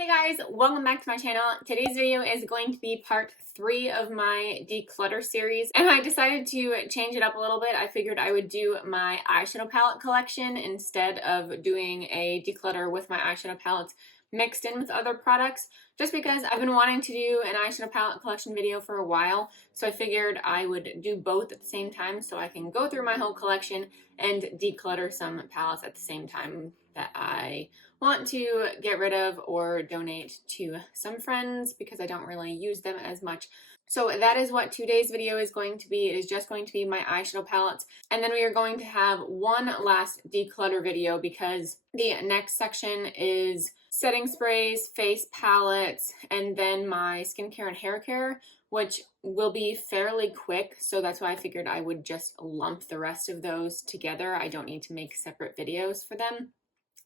Hey guys, welcome back to my channel. Today's video is going to be part 3 of my Declutter series, and I decided to change it up a little bit. I figured I would do my eyeshadow palette collection instead of doing a declutter with my eyeshadow palettes mixed in with other products, just because I've been wanting to do an eyeshadow palette collection video for a while, so I figured I would do both at the same time so I can go through my whole collection and declutter some palettes at the same time that I want to get rid of or donate to some friends because I don't really use them as much. So that is what today's video is going to be. It is just going to be my eyeshadow palettes. And then we are going to have one last declutter video because the next section is setting sprays, face palettes, and then my skincare and hair care, which will be fairly quick. So that's why I figured I would just lump the rest of those together. I don't need to make separate videos for them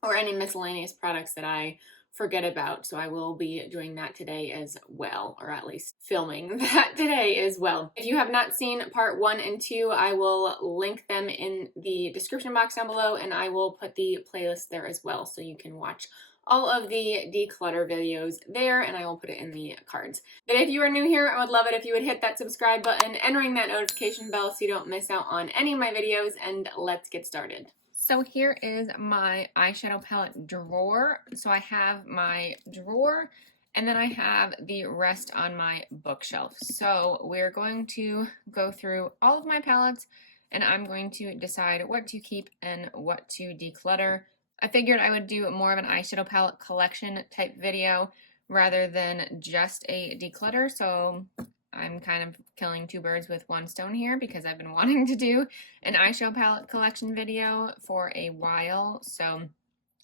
or any miscellaneous products that I forget about. So I will be doing that today as well, or at least filming that today as well. If you have not seen part 1 and 2, I will link them in the description box down below, and I will put the playlist there as well so you can watch all of the declutter videos there, and I will put it in the cards. But if you are new here, I would love it if you would hit that subscribe button and ring that notification bell so you don't miss out on any of my videos, and let's get started. So here is my eyeshadow palette drawer. So I have my drawer and then I have the rest on my bookshelf. So we're going to go through all of my palettes and I'm going to decide what to keep and what to declutter. I figured I would do more of an eyeshadow palette collection type video rather than just a declutter. So I'm kind of killing two birds with one stone here because I've been wanting to do an eyeshadow palette collection video for a while, so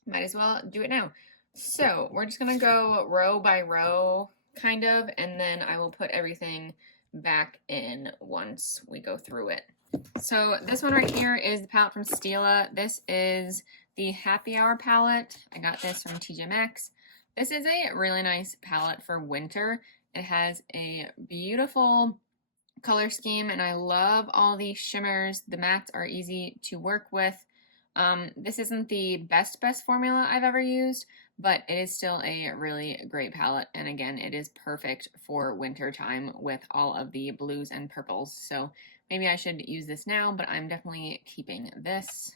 might as well do it now. So we're just gonna go row by row kind of, and then I will put everything back in once we go through it. So this one right here is the palette from Stila. This is the Happy Hour palette. I got this from TJ Maxx. This is a really nice palette for winter. It has a beautiful color scheme, and I love all the shimmers. The mattes are easy to work with. This isn't the best formula I've ever used, but it is still a really great palette, and again, it is perfect for winter time with all of the blues and purples. So maybe I should use this now, but I'm definitely keeping this.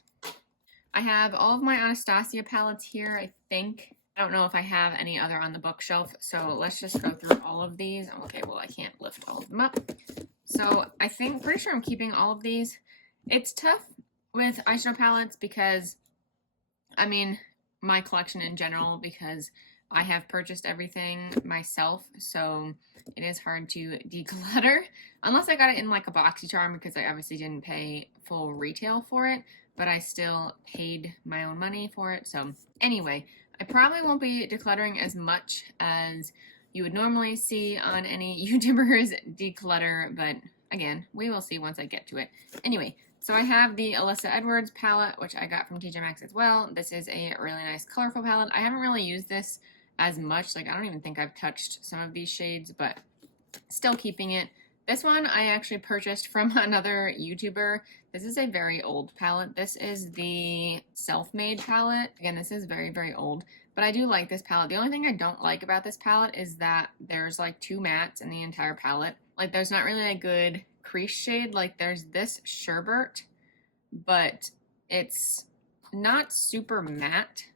I have all of my Anastasia palettes here, I think. I don't know if I have any other on the bookshelf, so let's just go through all of these. Okay, well, I can't lift all of them up. So I think, pretty sure I'm keeping all of these. It's tough with eyeshadow palettes because, I mean, my collection in general, because I have purchased everything myself, so it is hard to declutter. Unless I got it in like a BoxyCharm, because I obviously didn't pay full retail for it, but I still paid my own money for it. So anyway, I probably won't be decluttering as much as you would normally see on any YouTuber's declutter, but again, we will see once I get to it. Anyway, so I have the Alyssa Edwards palette, which I got from TJ Maxx as well. This is a really nice colorful palette. I haven't really used this as much. Like, I don't even think I've touched some of these shades, but still keeping it. This one I actually purchased from another YouTuber. This is a very old palette. This is the Self-Made palette. Again, this is very, very old, but I do like this palette. The only thing I don't like about this palette is that there's like 2 mattes in the entire palette. Like, there's not really a good crease shade. Like, there's this Sherbet, but it's not super matte.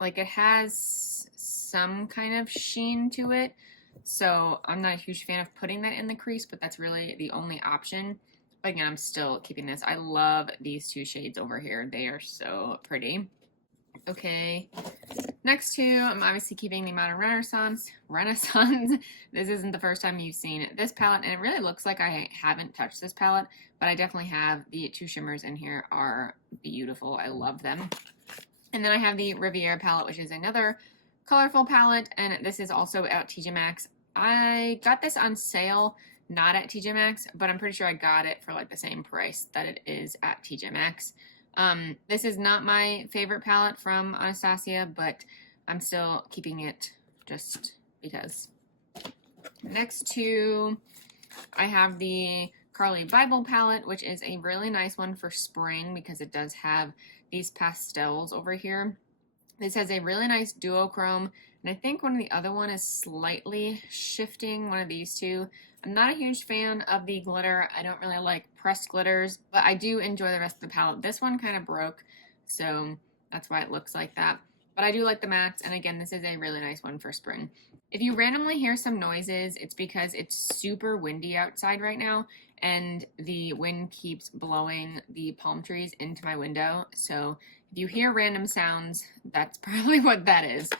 Like, it has some kind of sheen to it. So I'm not a huge fan of putting that in the crease, but that's really the only option. But again, I'm still keeping this. I love these 2 shades over here. They are so pretty. Okay, next 2, I'm obviously keeping the Modern Renaissance. This isn't the first time you've seen this palette, and it really looks like I haven't touched this palette, but I definitely have. The 2 shimmers in here are beautiful. I love them. And then I have the Riviera palette, which is another colorful palette, and this is also at TJ Maxx. I got this on sale, not at TJ Maxx, but I'm pretty sure I got it for like the same price that it is at TJ Maxx. This is not my favorite palette from Anastasia, but I'm still keeping it just because. Next 2, I have the Carly Bible palette, which is a really nice one for spring because it does have these pastels over here. This has a really nice duochrome, and I think one of the other one is slightly shifting, one of these two. I'm not a huge fan of the glitter. I don't really like pressed glitters, but I do enjoy the rest of the palette. This one kind of broke, so that's why it looks like that. But I do like the mattes, and again, this is a really nice one for spring. If you randomly hear some noises, it's because it's super windy outside right now, and the wind keeps blowing the palm trees into my window. So if you hear random sounds, that's probably what that is.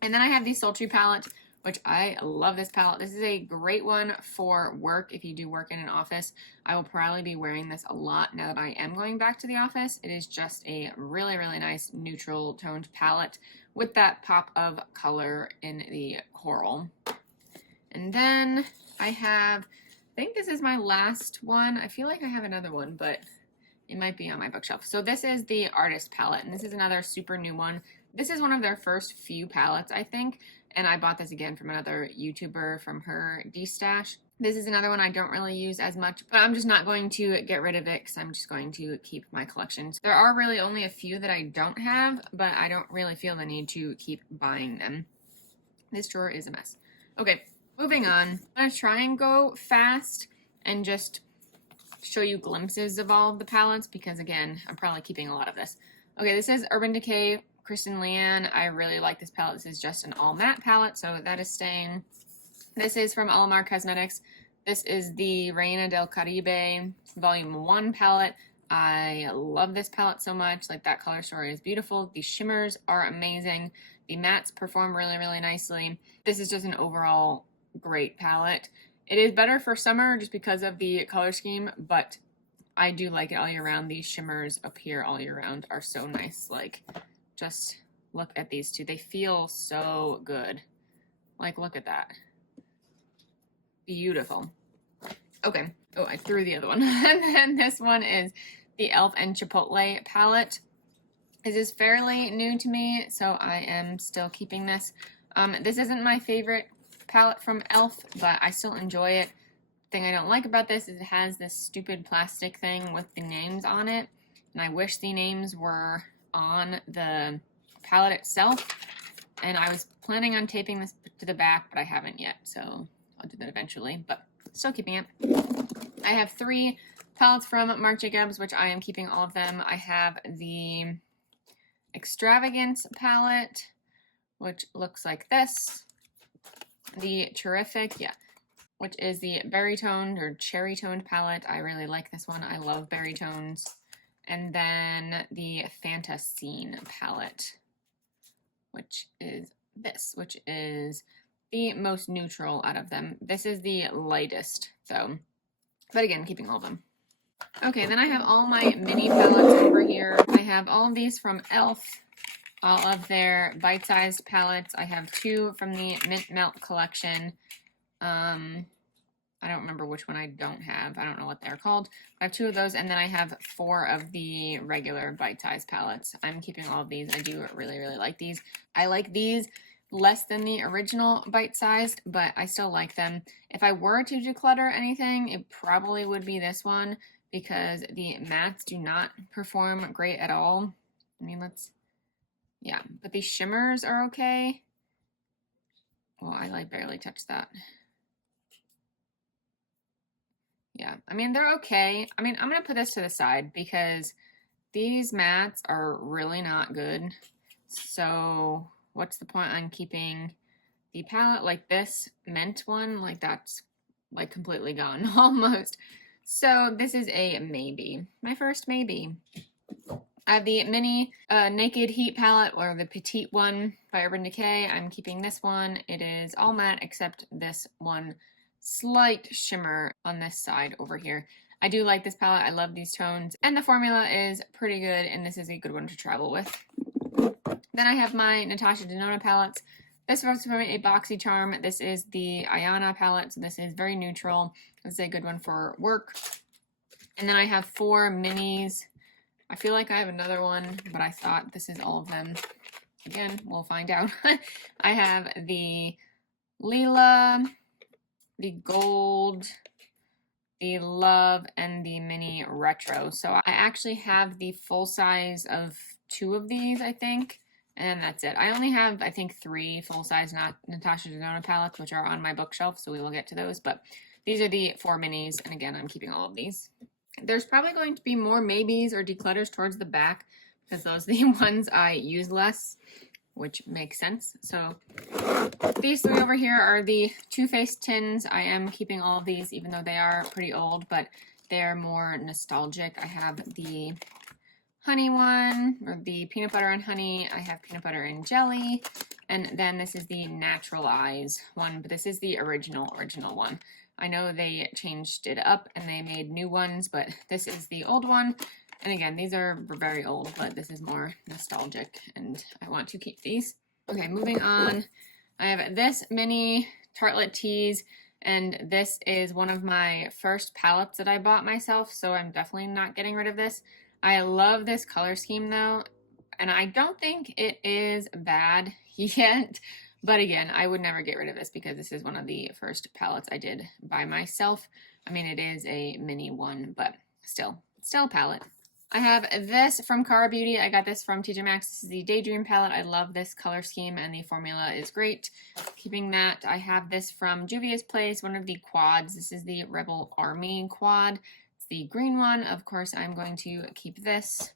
And then I have the Sultry palette, which I love this palette. This is a great one for work. If you do work in an office, I will probably be wearing this a lot now that I am going back to the office. It is just a really, really nice neutral toned palette with that pop of color in the coral. And then I have, I think this is my last one. I feel like I have another one, but it might be on my bookshelf. So this is the Artist palette, and this is another super new one. This is one of their first few palettes, I think, and I bought this again from another YouTuber from her D-stash. This is another one I don't really use as much, but I'm just not going to get rid of it because I'm just going to keep my collections. There are really only a few that I don't have, but I don't really feel the need to keep buying them. This drawer is a mess. Okay, moving on. I'm going to try and go fast and just show you glimpses of all of the palettes because, again, I'm probably keeping a lot of this. Okay, this is Urban Decay Kristen Leanne. I really like this palette. This is just an all matte palette, so that is staying. This is from Alamar Cosmetics. This is the Reina del Caribe Volume 1 palette. I love this palette so much. Like, that color story is beautiful. The shimmers are amazing. The mattes perform really, really nicely. This is just an overall great palette. It is better for summer just because of the color scheme, but I do like it all year round. These shimmers up here all year round are so nice. Like, just look at these two. They feel so good. Like, look at that. Beautiful. Okay. Oh, I threw the other one. And then this one is the e.l.f. and Chipotle palette. This is fairly new to me, so I am still keeping this. This isn't my favorite palette from e.l.f., but I still enjoy it. The thing I don't like about this is it has this stupid plastic thing with the names on it, and I wish the names were on the palette itself, and I was planning on taping this to the back, but I haven't yet, so I'll do that eventually, but still keeping it. I have 3 palettes from Marc Jacobs, which I am keeping all of them. I have the Extravagance palette, which looks like this. The Terrific, which is the berry toned or cherry toned palette. I really like this one. I love berry tones. And then the Fantascene palette, which is this, which is the most neutral out of them. This is the lightest, though. But again, keeping all of them. Okay, then I have all my mini palettes over here. I have all of these from e.l.f., all of their bite-sized palettes. I have 2 from the Mint Melt collection. I don't remember which one I don't have. I don't know what they're called. I have 2 of those, and then I have 4 of the regular bite-sized palettes. I'm keeping all of these. I do really, really like these. I like these less than the original bite-sized, but I still like them. If I were to declutter anything, it probably would be this one because the mattes do not perform great at all. I mean, but these shimmers are okay. Well, I like barely touched that. Yeah, I mean, they're okay. I mean, I'm going to put this to the side because these mattes are really not good. So what's the point on keeping the palette? Like this mint one, like that's like completely gone almost. So this is a maybe. My first maybe. I have the mini Naked Heat palette, or the petite one by Urban Decay. I'm keeping this one. It is all matte except this one slight shimmer on this side over here. I do like this palette. I love these tones, and the formula is pretty good, and this is a good one to travel with. Then I have my Natasha Denona palettes. This was from a BoxyCharm. This is the Ayana palette, so this is very neutral. This is a good one for work. And then I have 4 minis. I feel like I have another one, but I thought this is all of them. Again, we'll find out. I have the Lila, the Gold, the Love, and the Mini Retro. So I actually have the full size of 2 of these, I think. And that's it. I only have, I think, 3 full-size Natasha Denona palettes, which are on my bookshelf, so we will get to those. But these are the 4 minis, and again, I'm keeping all of these. There's probably going to be more maybes or declutters towards the back, because those are the ones I use less, which makes sense. So these 3 over here are the Too Faced tins. I am keeping all of these, even though they are pretty old, but they're more nostalgic. I have the honey one, or the peanut butter and honey. I have peanut butter and jelly, and then this is the Natural Eyes one, but this is the original one. I know they changed it up and they made new ones, but this is the old one. And again, these are very old, but this is more nostalgic, and I want to keep these. Okay, moving on. I have this mini Tartelette Tease, and this is one of my first palettes that I bought myself, so I'm definitely not getting rid of this. I love this color scheme though, and I don't think it is bad yet, but again, I would never get rid of this because this is one of the first palettes I did by myself. I mean, it is a mini one, but still a palette. I have this from Cara Beauty. I got this from TJ Maxx. This is the Daydream palette. I love this color scheme and the formula is great. Keeping that. I have this from Juvia's Place, one of the quads. This is the Rebel Army quad. The green one. Of course, I'm going to keep this.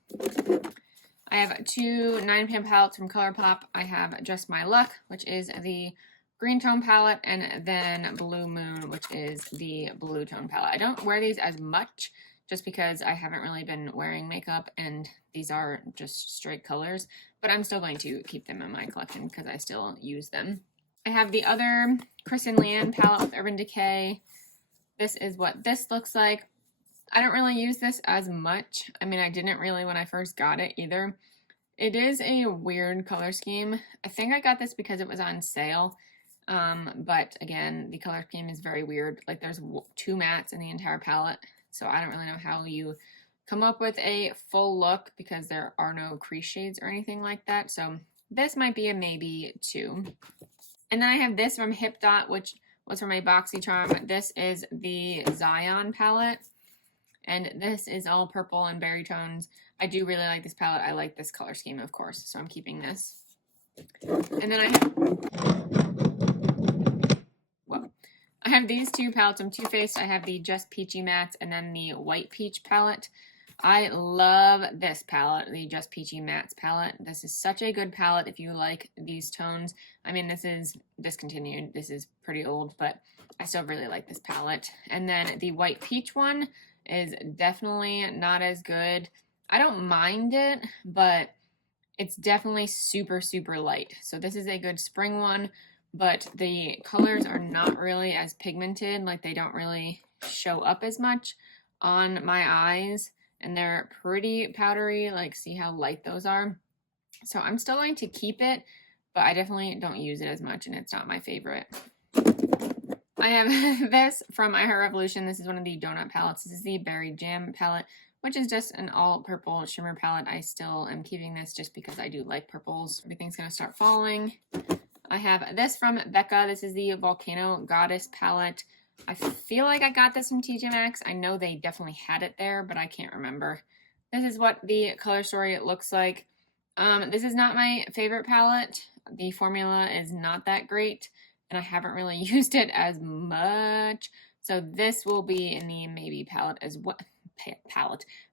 I have 2 9-pan palettes from ColourPop. I have Just My Luck, which is the green tone palette, and then Blue Moon, which is the blue tone palette. I don't wear these as much just because I haven't really been wearing makeup, and these are just straight colors, but I'm still going to keep them in my collection because I still use them. I have the other Kristen Leanne palette with Urban Decay. This is what this looks like. I don't really use this as much. I mean, I didn't really when I first got it either. It is a weird color scheme. I think I got this because it was on sale. But again, the color scheme is very weird. Like there's 2 mattes in the entire palette. So I don't really know how you come up with a full look because there are no crease shades or anything like that. So this might be a maybe 2. And then I have this from Hip Dot, which was from a BoxyCharm. This is the Zion palette. And this is all purple and berry tones. I do really like this palette. I like this color scheme, of course, so I'm keeping this. And then I have these 2 palettes from Too Faced. I have the Just Peachy Mattes and then the White Peach palette. I love this palette, the Just Peachy Mattes palette. This is such a good palette if you like these tones. I mean, this is discontinued. This is pretty old, but I still really like this palette. And then the White Peach one is definitely not as good. I don't mind it, but it's definitely super, super light. So this is a good spring one, but the colors are not really as pigmented. Like they don't really show up as much on my eyes, and they're pretty powdery. Like see how light those are. So I'm still going to keep it, but I definitely don't use it as much, and it's not my favorite. I have this from I Heart Revolution. This is one of the donut palettes. This is the Berry Jam palette, which is just an all purple shimmer palette. I still am keeping this just because I do like purples. Everything's going to start falling. I have this from Becca. This is the Volcano Goddess palette. I feel like I got this from TJ Maxx. I know they definitely had it there, but I can't remember. This is what the color story looks like. This is not my favorite palette. The formula is not that great, and I haven't really used it as much. So this will be in the maybe palette as well.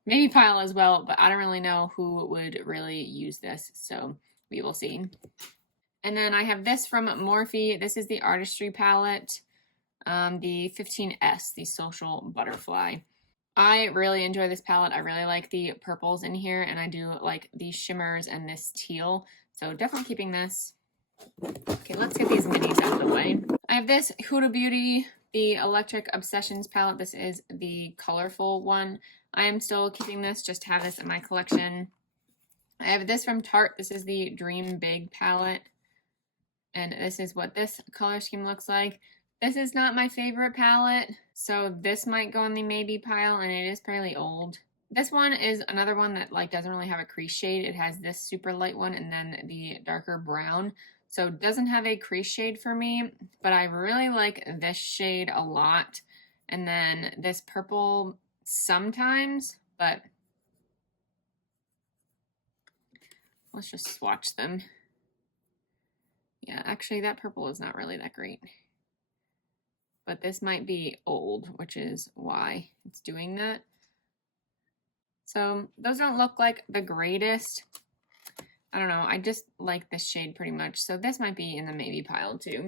Maybe pile as well, but I don't really know who would really use this, so we will see. And then I have this from Morphe. This is the Artistry palette, the 15S, the Social Butterfly. I really enjoy this palette. I really like the purples in here, and I do like the shimmers and this teal, so definitely keeping this. Okay, let's get these minis out of the way. I have this Huda Beauty, the Electric Obsessions palette. This is the colorful one. I am still keeping this, just to have this in my collection. I have this from Tarte. This is the Dream Big palette, and this is what this color scheme looks like. This is not my favorite palette, so this might go in the maybe pile, and it is fairly old. This one is another one that like doesn't really have a crease shade. It has this super light one and then the darker brown. So it doesn't have a crease shade for me, but I really like this shade a lot. And then this purple sometimes, but let's just swatch them. Yeah, actually that purple is not really that great. But this might be old, which is why it's doing that. So those don't look like the greatest. I don't know, I just like this shade pretty much. So this might be in the maybe pile too.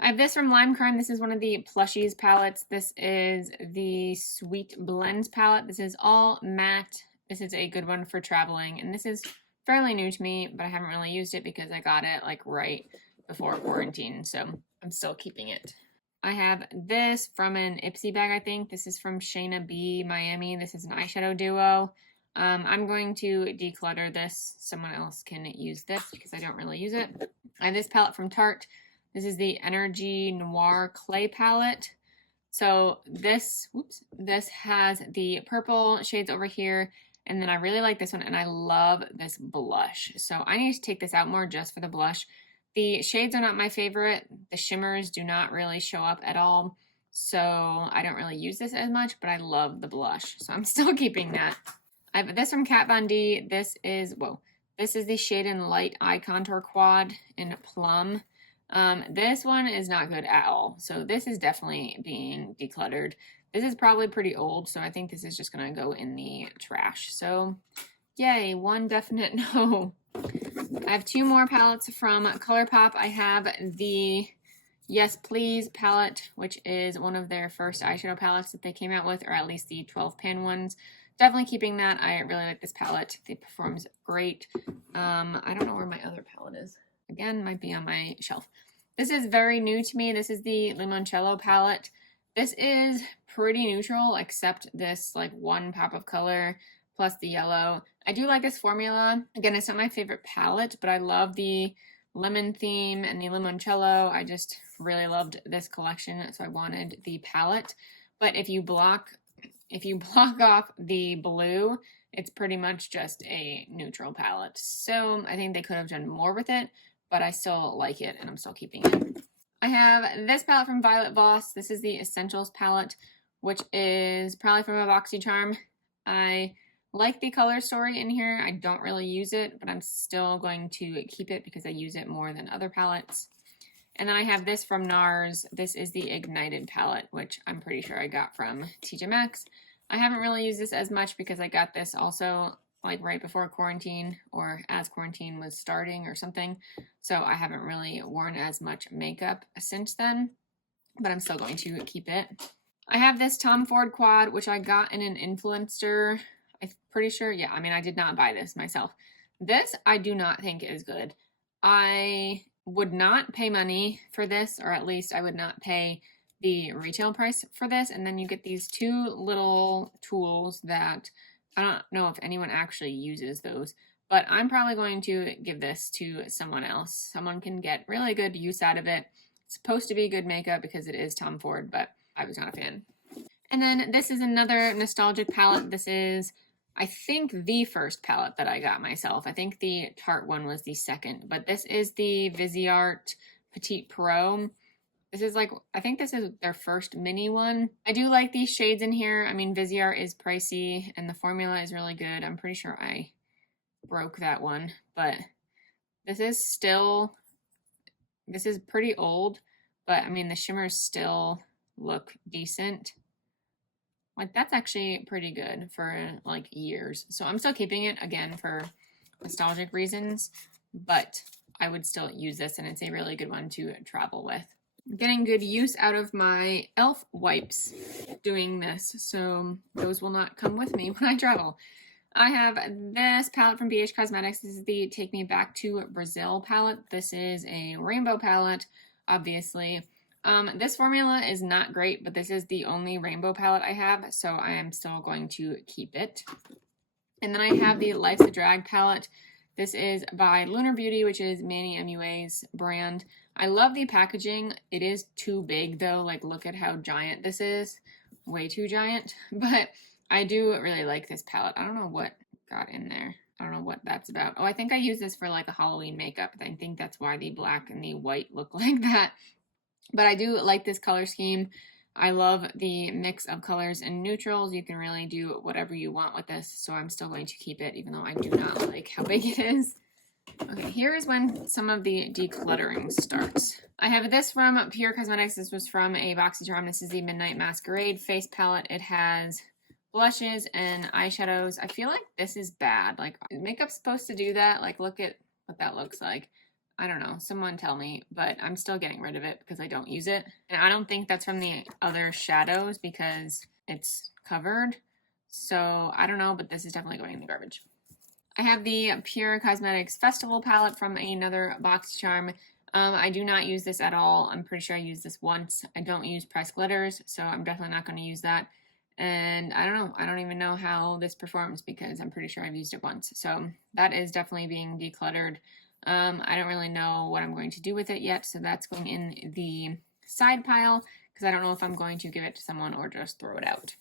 I have this from Lime Crime. This is one of the Plushies palettes. This is the Sweet Blends palette. This is all matte. This is a good one for traveling. And this is fairly new to me, but I haven't really used it because I got it like right before quarantine. So I'm still keeping it. I have this from an Ipsy bag, I think. This is from Shayna B, Miami. This is an eyeshadow duo. I'm going to declutter this. Someone else can use this because I don't really use it. I have this palette from Tarte. This is the Energy Noir Clay palette. So this has the purple shades over here. And then I really like this one and I love this blush. So I need to take this out more just for the blush. The shades are not my favorite. The shimmers do not really show up at all. So I don't really use this as much, but I love the blush. So I'm still keeping that. I have this from Kat Von D. This is the Shade and Light Eye Contour Quad in Plum. This one is not good at all. So this is definitely being decluttered. This is probably pretty old. So I think this is just going to go in the trash. So yay, one definite no. I have two more palettes from ColourPop. I have the Yes Please palette, which is one of their first eyeshadow palettes that they came out with, or at least the 12-pan ones. Definitely keeping that. I really like this palette. It performs great. I don't know where my other palette is. Again, might be on my shelf. This is very new to me. This is the Limoncello palette. This is pretty neutral, except this like one pop of color plus the yellow. I do like this formula. Again, it's not my favorite palette, but I love the lemon theme and the limoncello. I just really loved this collection, so I wanted the palette. But if you block off the blue, it's pretty much just a neutral palette. So I think they could have done more with it, but I still like it and I'm still keeping it. I have this palette from Violet Voss. This is the Essentials palette, which is probably from a BoxyCharm. I like the color story in here. I don't really use it, but I'm still going to keep it because I use it more than other palettes. And then I have this from NARS. This is the Ignited palette, which I'm pretty sure I got from TJ Maxx. I haven't really used this as much because I got this also like right before quarantine or as quarantine was starting or something. So I haven't really worn as much makeup since then, but I'm still going to keep it. I have this Tom Ford quad, which I got in an influencer. I'm pretty sure, yeah, I mean, I did not buy this myself. This I do not think is good. I would not pay money for this, or at least I would not pay the retail price for this. And then you get these two little tools that I don't know if anyone actually uses those, but I'm probably going to give this to someone else. Someone can get really good use out of it. It's supposed to be good makeup because it is Tom Ford, but I was not a fan. And then this is another nostalgic palette. This is, I think, the first palette that I got myself. I think the Tarte one was the second, but this is the Viseart Petite Pro. This is like, I think this is their first mini one. I do like these shades in here. I mean, Viseart is pricey and the formula is really good. I'm pretty sure I broke that one, but this is pretty old, but I mean, the shimmers still look decent. Like, that's actually pretty good for like years. So I'm still keeping it, again, for nostalgic reasons, but I would still use this and it's a really good one to travel with. I'm getting good use out of my e.l.f. wipes doing this, so those will not come with me when I travel. I have this palette from BH Cosmetics. This is the Take Me Back to Brazil palette. This is a rainbow palette, obviously. This formula is not great, but this is the only rainbow palette I have, so I am still going to keep it. And then I have the Life's a Drag palette. This is by Lunar Beauty, which is Manny MUA's brand. I love the packaging. It is too big though. Like, look at how giant this is. Way too giant. But I do really like this palette. I don't know what got in there. I don't know what that's about. Oh, I think I use this for like a Halloween makeup. I think that's why the black and the white look like that. But I do like this color scheme. I love the mix of colors and neutrals. You can really do whatever you want with this, so I'm still going to keep it, even though I do not like how big it is. Okay, here is when some of the decluttering starts. I have this from Pure Cosmetics. This was from a BoxyCharm. This is the Midnight Masquerade face palette. It has blushes and eyeshadows. I feel like this is bad. Like, makeup's supposed to do that? Like, look at what that looks like. I don't know, someone tell me, but I'm still getting rid of it because I don't use it. And I don't think that's from the other shadows because it's covered. So I don't know, but this is definitely going in the garbage. I have the Pure Cosmetics Festival palette from another BoxyCharm. I do not use this at all. I'm pretty sure I used this once. I don't use pressed glitters, so I'm definitely not going to use that. And I don't know. I don't even know how this performs because I'm pretty sure I've used it once. So that is definitely being decluttered. I don't really know what I'm going to do with it yet, so that's going in the side pile because I don't know if I'm going to give it to someone or just throw it out.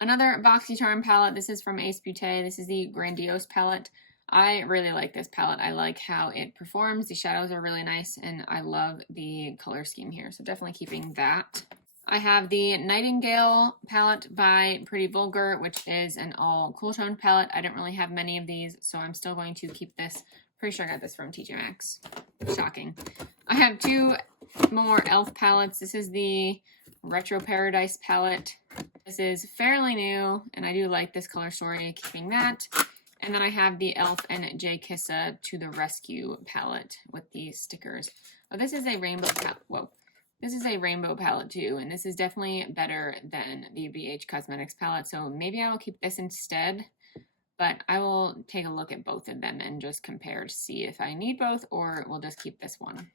Another BoxyCharm palette. This is from Ace Beauté. This is the Grandiose palette. I really like this palette. I like how it performs. The shadows are really nice, and I love the color scheme here, so definitely keeping that. I have the Nightingale palette by Pretty Vulgar, which is an all cool tone palette. I don't really have many of these, so I'm still going to keep this. Pretty sure I got this from TJ Maxx. Shocking. I have two more e.l.f. palettes. This is the Retro Paradise palette. This is fairly new, and I do like this color story, keeping that. And then I have the e.l.f. and J. Kissa To The Rescue palette with these stickers. Oh, this is a rainbow palette. Whoa. This is a rainbow palette too, and this is definitely better than the BH Cosmetics palette, so maybe I will keep this instead. But I will take a look at both of them and just compare to see if I need both or we'll just keep this one.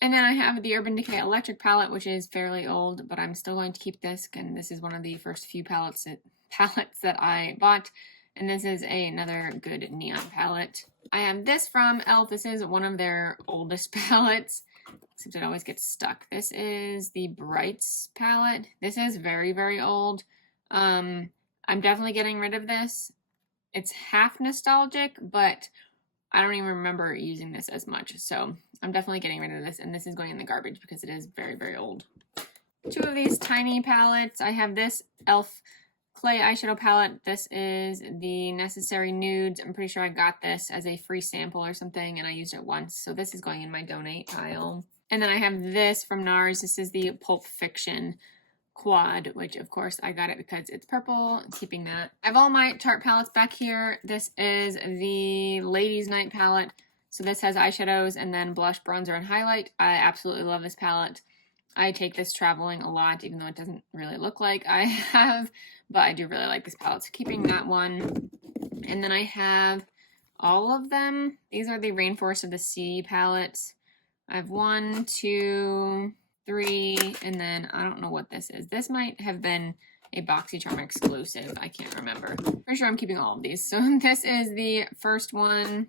And then I have the Urban Decay Electric palette, which is fairly old, but I'm still going to keep this, and this is one of the first few palettes that I bought. And this is another good neon palette. I have this from e.l.f. This is one of their oldest palettes, except it always gets stuck. This is the Brights palette. This is very, very old. I'm definitely getting rid of this. It's half nostalgic, but I don't even remember using this as much. So I'm definitely getting rid of this, and this is going in the garbage because it is very, very old. Two of these tiny palettes. I have this e.l.f. Clay eyeshadow palette. This is the Necessary Nudes. I'm pretty sure I got this as a free sample or something, and I used it once. So this is going in my donate pile. And then I have this from NARS. This is the Pulp Fiction Quad, which of course I got it because it's purple. Keeping that. I have all my Tarte palettes back here. This is the Ladies Night palette. So this has eyeshadows and then blush, bronzer, and highlight. I absolutely love this palette. I take this traveling a lot, even though it doesn't really look like I have, but I do really like this palette. So keeping that one. And then I have all of them. These are the Rainforest of the Sea palettes. I have 1, 2, 3, and then I don't know what this is. This might have been a BoxyCharm exclusive. I can't remember. Pretty sure I'm keeping all of these. So this is the first one,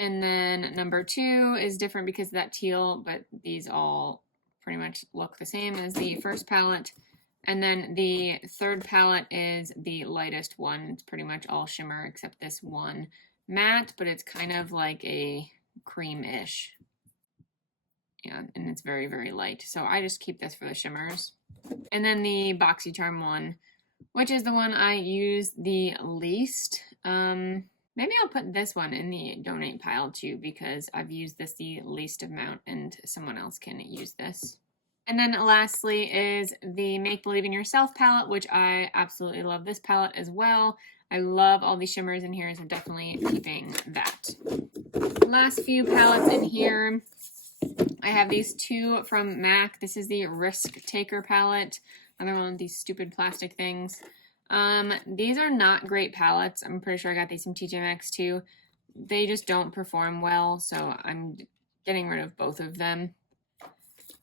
and then number 2 is different because of that teal, but these all pretty much look the same as the first palette. And then the third palette is the lightest one. It's pretty much all shimmer except this one matte, but it's kind of like a cream-ish. Yeah, and it's very, very light. So I just keep this for the shimmers. And then the BoxyCharm one, which is the one I use the least. Maybe I'll put this one in the donate pile too, because I've used this the least amount and someone else can use this. And then lastly is the Make Believe in Yourself palette, which I absolutely love this palette as well. I love all these shimmers in here, so definitely keeping that. Last few palettes in here. I have these two from MAC. This is the Risk Taker palette. Another one of these stupid plastic things. These are not great palettes. I'm pretty sure I got these from TJ Maxx too. They just don't perform well, so I'm getting rid of both of them.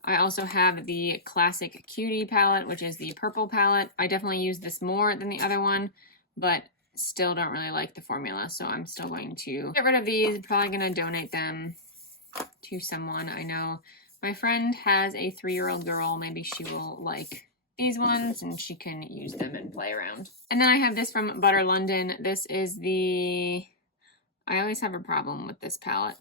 I also have the Classic Cutie palette, which is the purple palette. I definitely use this more than the other one, but still don't really like the formula, so I'm still going to get rid of these. Probably going to donate them to someone I know. My friend has a 3-year-old girl. Maybe she will like these ones and she can use them and play around. And then I have this from Butter London. This is the, I always have a problem with this palette.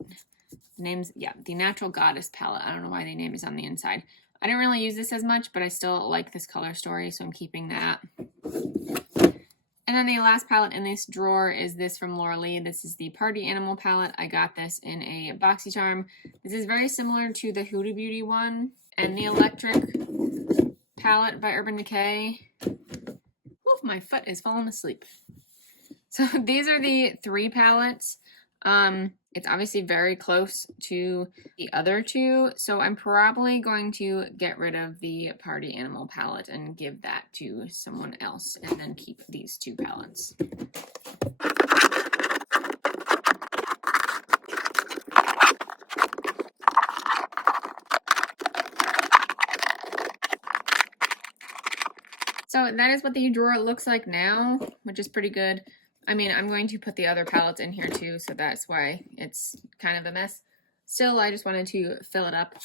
The name's, yeah, the Natural Goddess palette. I don't know why the name is on the inside. I didn't really use this as much, but I still like this color story, so I'm keeping that. And then the last palette in this drawer is this from Laura Lee. This is the Party Animal palette. I got this in a BoxyCharm. This is very similar to the Huda Beauty one and the Electric palette by Urban Decay. Oof, my foot is falling asleep. So these are the 3 palettes. It's obviously very close to the other 2, so I'm probably going to get rid of the Party Animal palette and give that to someone else, and then keep these 2 palettes. So that is what the drawer looks like now, which is pretty good. I mean, I'm going to put the other palettes in here too, so that's why it's kind of a mess. Still, I just wanted to fill it up.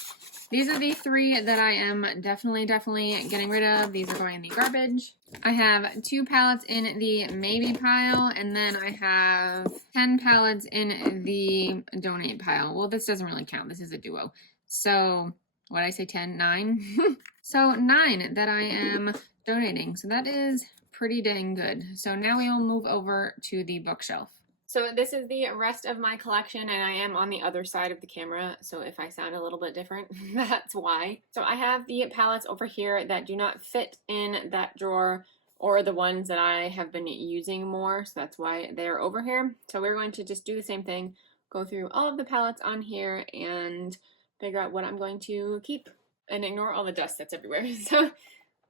These are the 3 that I am definitely getting rid of. These are going in the garbage. I have 2 palettes in the maybe pile, and then I have 10 palettes in the donate pile. Well, this doesn't really count. This is a duo. So, what did I say, 10? 9? So, 9 that I am donating. So that is pretty dang good. So now we will move over to the bookshelf. So this is the rest of my collection, and I am on the other side of the camera, so if I sound a little bit different, that's why. So I have the palettes over here that do not fit in that drawer, or the ones that I have been using more, so that's why they're over here. So we're going to just do the same thing, go through all of the palettes on here and figure out what I'm going to keep and ignore all the dust that's everywhere. So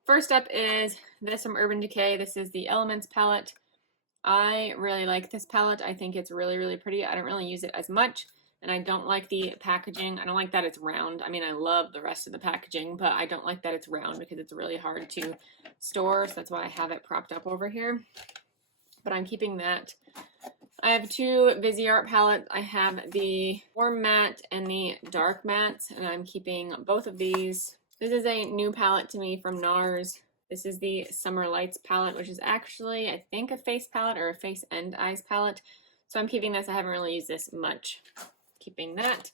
first up is this from Urban Decay. This is the Elements palette. I really like this palette. I think it's really pretty. I don't really use it as much, and I don't like the packaging. I don't like that it's round. I mean, I love the rest of the packaging, but I don't like that it's round because it's really hard to store, so that's why I have it propped up over here. But I'm keeping that. I have 2 Viseart palettes. I have the warm matte and the dark matte, and I'm keeping both of these. This is a new palette to me from NARS. This is the Summer Lights palette, which is actually, I think, a face palette or a face and eyes palette. So I'm keeping this. I haven't really used this much. Keeping that.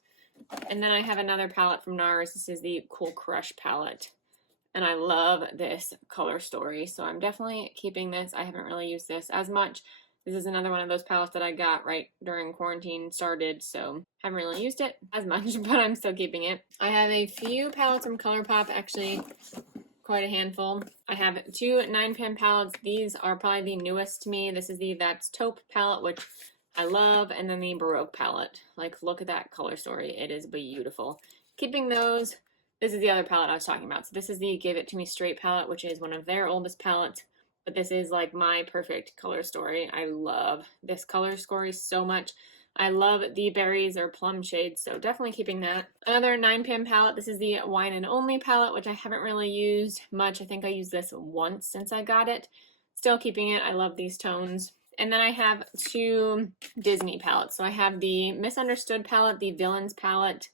And then I have another palette from NARS. This is the Cool Crush palette. And I love this color story, so I'm definitely keeping this. I haven't really used this as much. This is another one of those palettes that I got right during quarantine started, so haven't really used it as much, but I'm still keeping it. I have a few palettes from ColourPop, actually quite a handful. I have 2 9pan palettes. These are probably the newest to me. This is the That's Taupe palette, which I love, and then the Baroque palette. Like, look at that color story. It is beautiful. Keeping those. This is the other palette I was talking about. So this is the Give It To Me Straight palette, which is one of their oldest palettes. But this is like my perfect color story. I love this color story so much. I love the berries or plum shades, so definitely keeping that. Another 9pan palette. This is the Wine and Only palette, which I haven't really used much. I think I used this once since I got it. Still keeping it. I love these tones. And then I have 2 Disney palettes. So I have the Misunderstood palette, the Villains palette,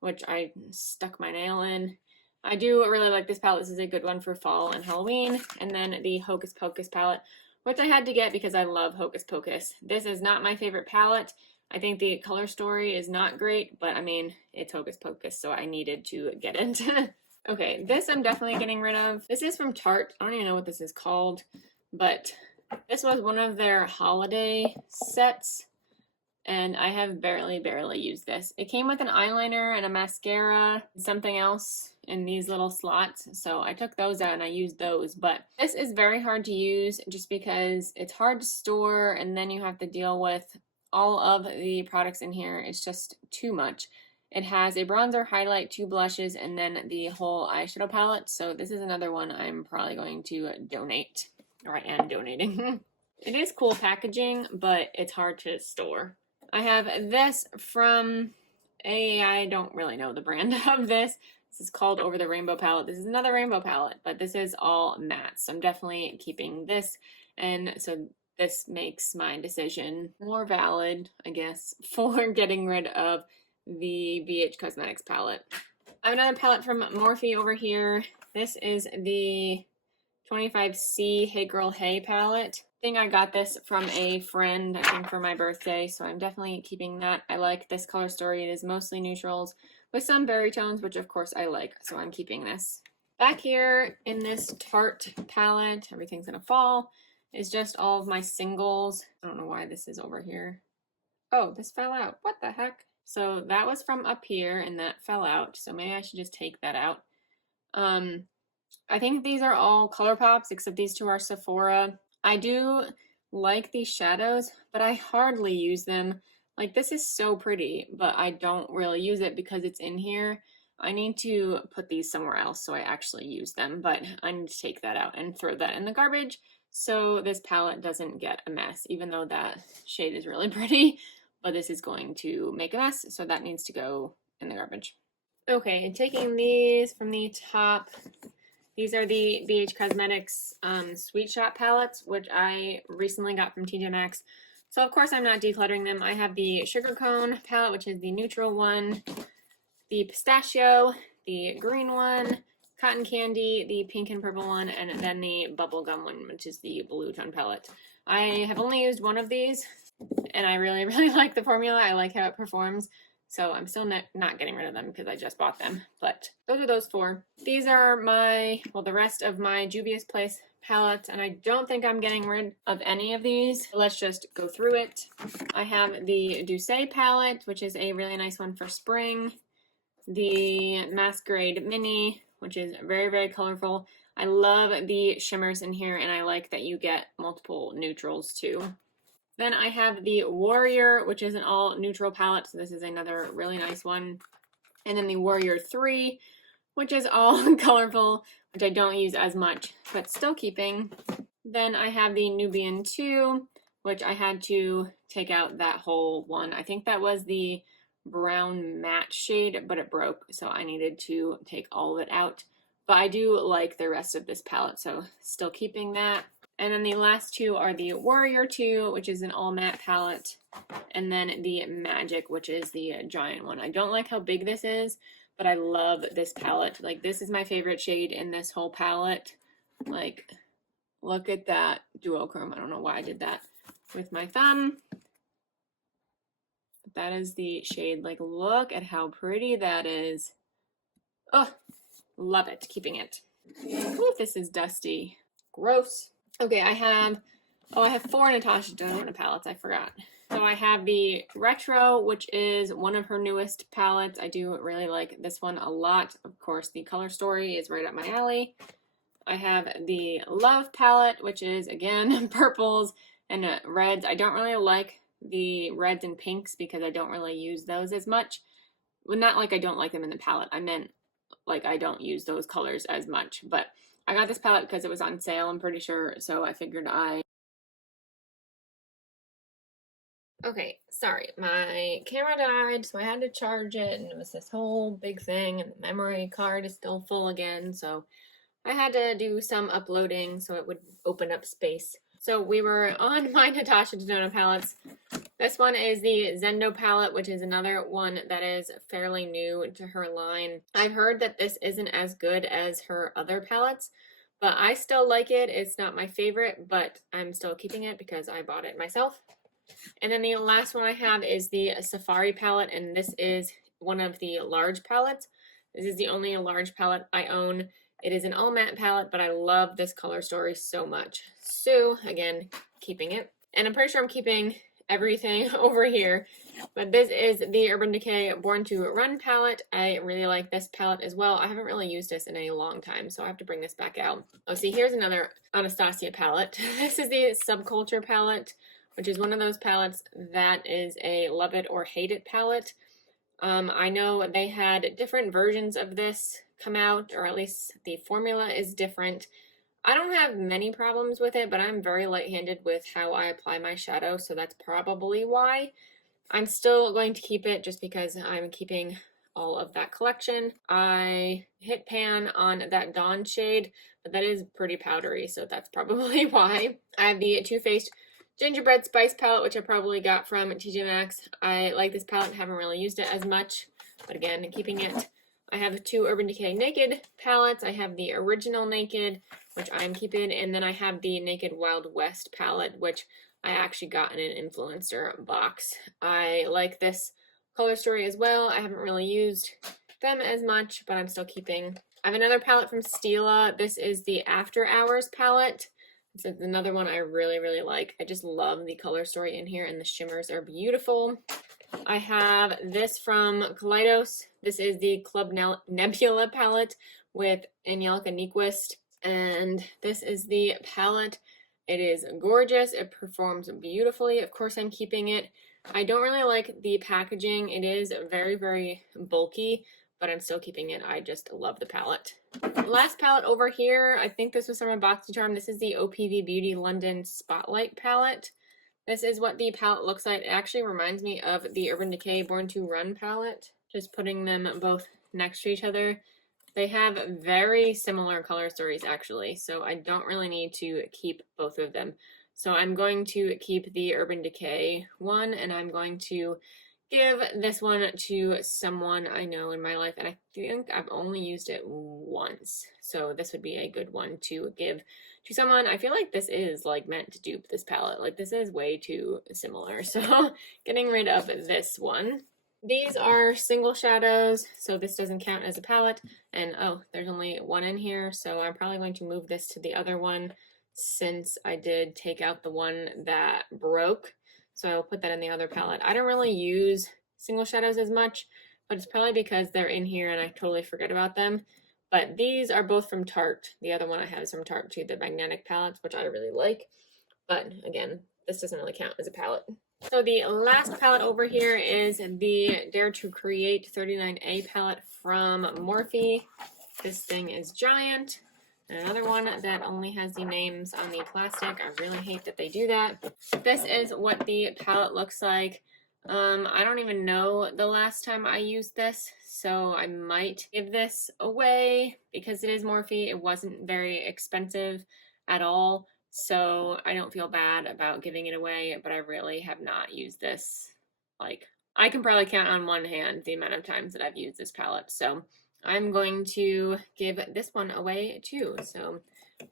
which I stuck my nail in. I do really like this palette. This is a good one for fall and Halloween. And then the Hocus Pocus palette, which I had to get because I love Hocus Pocus. This is not my favorite palette. I think the color story is not great, but I mean, it's Hocus Pocus, so I needed to get it. Okay, this I'm definitely getting rid of. This is from Tarte. I don't even know what this is called, but this was one of their holiday sets, and I have barely used this. It came with an eyeliner and a mascara, and something else in these little slots, so I took those out and I used those, but this is very hard to use just because it's hard to store, and then you have to deal with all of the products in here. It's just too much. It has a bronzer, highlight, 2 blushes, and then the whole eyeshadow palette, so this is another one I'm probably going to donate, or I am donating. It is cool packaging, but it's hard to store. I have this from I don't really know the brand of this. This is called Over the Rainbow palette. This is another rainbow palette, but this is all matte, so I'm definitely keeping this, and so this makes my decision more valid, I guess, for getting rid of the BH Cosmetics palette. I have another palette from Morphe over here. This is the 25C Hey Girl Hey palette. I think I got this from a friend, I think for my birthday, so I'm definitely keeping that. I like this color story. It is mostly neutrals, with some berry tones, which of course I like, so I'm keeping this. Back here in this Tarte palette, everything's gonna fall, is just all of my singles. I don't know why this is over here. Oh, this fell out. What the heck? So that was from up here and that fell out, so maybe I should just take that out. I think these are all ColourPops except these two are Sephora. I do like these shadows, but I hardly use them. Like, this is so pretty, but I don't really use it because it's in here. I need to put these somewhere else so I actually use them, but I need to take that out and throw that in the garbage so this palette doesn't get a mess, even though that shade is really pretty, but this is going to make a mess, so that needs to go in the garbage. Okay, and taking these from the top, these are the BH Cosmetics Sweet Shot palettes, which I recently got from TJ Maxx. So of course I'm not decluttering them. I have the Sugar Cone palette, which is the neutral one, the Pistachio, the green one, Cotton Candy, the pink and purple one, and then the Bubblegum one, which is the blue tone palette. I have only used one of these, and I really, really like the formula. I like how it performs. So I'm still not getting rid of them because I just bought them. But those are those four. These are my, well, the rest of my Juvia's Place palettes, and I don't think I'm getting rid of any of these. Let's just go through it. I have the Douce palette, which is a really nice one for spring. The Masquerade Mini, which is very, very colorful. I love the shimmers in here, and I like that you get multiple neutrals too. Then I have the Warrior, which is an all neutral palette, so this is another really nice one. And then the Warrior 3, which is all colorful, which I don't use as much, but still keeping. Then I have the Nubian 2, which I had to take out that whole one. I think that was the brown matte shade, but it broke, so I needed to take all of it out. But I do like the rest of this palette, so still keeping that. And then the last two are the Warrior 2, which is an all matte palette, and then the Magic, which is the giant one. I don't like how big this is, but I love this palette. Like, this is my favorite shade in this whole palette. Like, look at that duochrome. I don't know why I did that with my thumb. That is the shade. Like, look at how pretty that is. Oh, love it. Keeping it. Ooh, this is dusty. Gross. Okay, I have 4 Natasha Denona palettes, I forgot. So I have the Retro, which is one of her newest palettes. I do really like this one a lot. Of course, the color story is right up my alley. I have the Love palette, which is, again, purples and reds. I don't really like the reds and pinks because I don't really use those as much. Well, not like I don't like them in the palette. I meant like I don't use those colors as much, but I got this palette because it was on sale, I'm pretty sure, so I figured Okay, sorry, my camera died, so I had to charge it, and it was this whole big thing, and the memory card is still full again, so I had to do some uploading so it would open up space. So we were on my Natasha Denona palettes. This one is the Zendo palette, which is another one that is fairly new to her line. I've heard that this isn't as good as her other palettes, but I still like it. It's not my favorite, but I'm still keeping it because I bought it myself. And then the last one I have is the Safari palette, and this is one of the large palettes. This is the only large palette I own. It is an all matte palette, but I love this color story so much. So, again, keeping it. And I'm pretty sure I'm keeping everything over here. But this is the Urban Decay Born to Run palette. I really like this palette as well. I haven't really used this in a long time, so I have to bring this back out. Oh, see, here's another Anastasia palette. This is the Subculture palette, which is one of those palettes that is a love it or hate it palette. I know they had different versions of this come out, or at least the formula is different. I don't have many problems with it, but I'm very light-handed with how I apply my shadow, so that's probably why. I'm still going to keep it just because I'm keeping all of that collection. I hit pan on that Dawn shade, but that is pretty powdery, so that's probably why. I have the Too Faced Gingerbread Spice palette, which I probably got from TJ Maxx. I like this palette, haven't really used it as much, but again, keeping it. I have 2 Urban Decay Naked palettes. I have the original Naked, which I'm keeping, and then I have the Naked Wild West palette, which I actually got in an influencer box. I like this color story as well. I haven't really used them as much, but I'm still keeping. I have another palette from Stila. This is the After Hours palette. This is another one I really, really like. I just love the color story in here, and the shimmers are beautiful. I have this from Kaleidos. This is the Club Nebula palette with Angelica Nyquist, and this is the palette. It is gorgeous. It performs beautifully. Of course, I'm keeping it. I don't really like the packaging. It is very, very bulky, but I'm still keeping it. I just love the palette. Last palette over here, I think this was from a BoxyCharm. This is the OPV Beauty London Spotlight palette. This is what the palette looks like. It actually reminds me of the Urban Decay Born to Run palette. Just putting them both next to each other. They have very similar color stories actually, so I don't really need to keep both of them. So I'm going to keep the Urban Decay one, and I'm going to give this one to someone I know in my life, and I think I've only used it once. So this would be a good one to give to someone. I feel like this is like meant to dupe this palette. Like this is way too similar. So getting rid of this one. These are single shadows, so this doesn't count as a palette. And oh, there's only one in here, so I'm probably going to move this to the other one since I did take out the one that broke. So I'll put that in the other palette. I don't really use single shadows as much, but it's probably because they're in here and I totally forget about them. But these are both from Tarte. The other one I have is from Tarte too, the magnetic palettes, which I really like. But again, this doesn't really count as a palette. So the last palette over here is the Dare to Create 39A palette from Morphe. This thing is giant. And another one that only has the names on the plastic. I really hate that they do that. This is what the palette looks like. I don't even know the last time I used this, so I might give this away because it is Morphe. It wasn't very expensive at all, so I don't feel bad about giving it away, but I really have not used this. Like, I can probably count on one hand the amount of times that I've used this palette, so I'm going to give this one away too. So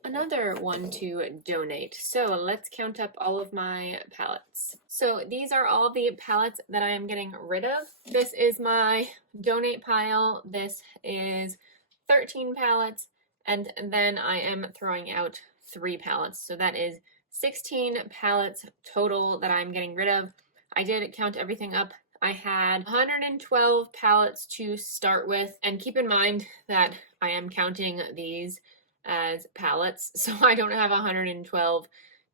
another one to donate. So let's count up all of my palettes. So these are all the palettes that I am getting rid of. This is my donate pile. This is 13 palettes, and then I am throwing out 3 palettes. So that is 16 palettes total that I'm getting rid of. I did count everything up. I had 112 palettes to start with, and keep in mind that I am counting these as palettes, so I don't have 112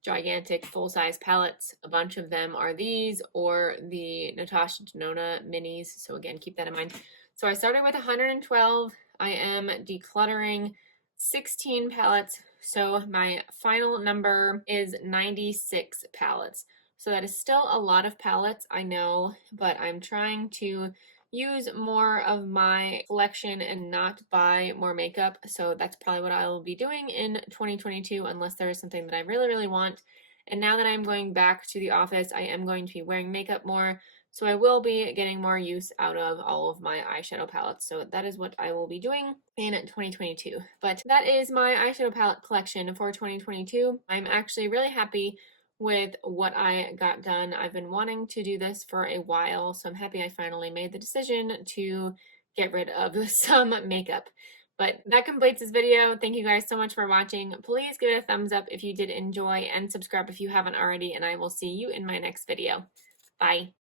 gigantic full-size palettes. A bunch of them are these or the Natasha Denona minis, so again, keep that in mind. So I started with 112. I am decluttering 16 palettes, so my final number is 96 palettes. So that is still a lot of palettes, I know, but I'm trying to use more of my collection and not buy more makeup. So that's probably what I will be doing in 2022 unless there is something that I really, really want. And now that I'm going back to the office, I am going to be wearing makeup more. So I will be getting more use out of all of my eyeshadow palettes. So that is what I will be doing in 2022. But that is my eyeshadow palette collection for 2022. I'm actually really happy with what I got done. I've been wanting to do this for a while, so I'm happy I finally made the decision to get rid of some makeup. But that completes this video. Thank you guys so much for watching. Please give it a thumbs up if you did enjoy, and subscribe if you haven't already, and I will see you in my next video. Bye.